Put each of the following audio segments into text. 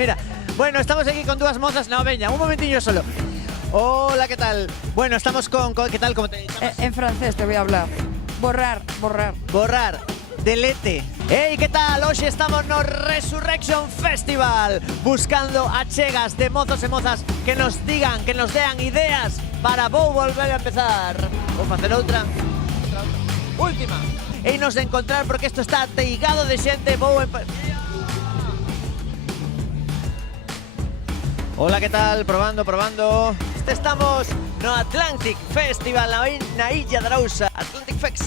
mira. Bueno, estamos aquí con dúas mozas. No, veña, un momentillo solo. Hola, ¿qué tal? Bueno, estamos con ¿qué tal? ¿Cómo te llamas? En francés te voy a hablar. Borrar. Borrar. Delete. Hey, ¿qué tal? Hoxe estamos no Resurrection Festival buscando achegas de mozos e mozas que nos digan, que nos dean ideas para vou volver a empezar. Vou facer outra. Última. E nos de encontrar porque isto está ateigado de xente. Hola, ¿qué tal? Probando. Estamos no Atlantic Festival na Illa de Arousa. Atlantic Fest.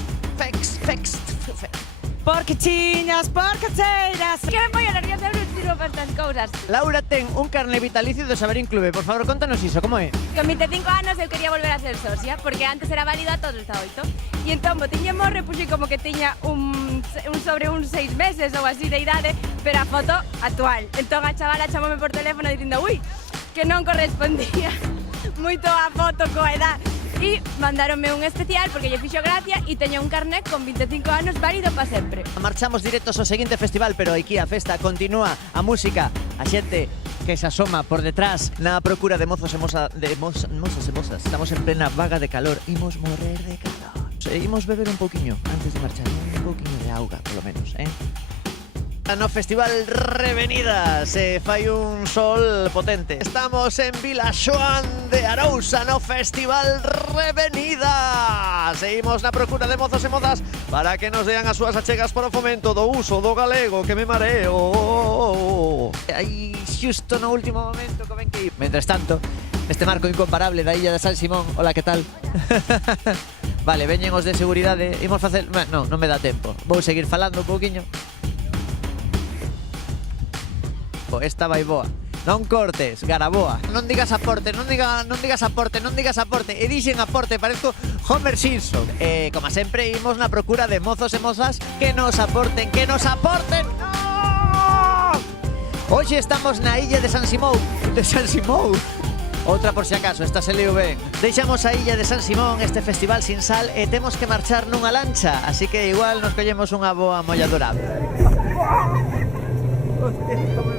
Porquichiñas, porcacheiras. Que me voy a nerviosa, eu non sirvo para estas cousas. Laura ten un carné vitalicio do Saberín Clube. Por favor, contanos iso, como é? Con 25 anos eu quería volver a ser socia, porque antes era válida todo hasta 8. E entón, tiña morre, puxi como que tiña un sobre uns 6 meses ou así de idade, pero a foto actual. Entón a chavala chamoume por teléfono dicindo, ui, que non correspondía moito a foto coa edad. E mandaronme un especial porque lle fixo gracia e teño un carnet con 25 anos válido para sempre. Marchamos directos ao seguinte festival, pero aquí a festa continúa, a música, a xente que se asoma por detrás na procura de mozos e mozas. Estamos en plena vaga de calor, imos morrer de calor. Imos beber un pouquiño antes de marchar, un pouquiño de auga, polo menos, No Festival Revenidas fai un sol potente. Estamos en Vilaxoán de Arousa no Festival Revenidas. Seguimos na procura de mozos e mozas para que nos dean as súas achegas para o fomento do uso do galego, que me mareo. Aí xusto no último momento que ven que ir. Mentres tanto, este marco incomparable da Illa de San Simón. Hola, que tal? Vale, veñen os de seguridade. Imos facer... Non me dá tempo. Vou seguir falando un pouquiño. Esta vai boa. Non cortes, Garaboa. Non digas aporte, non digas aporte. E dixen aporte, parezco Homer Simpson. Como sempre, imos na procura de mozos e mozas que nos aporten. ¡No! Hoxe estamos na Illa de San Simón. Outra por si acaso, esta se leu ben. Deixamos a Illa de San Simón, este festival sin sal, e temos que marchar nunha lancha. Así que igual nos collemos unha boa molladura. Hostia, esto me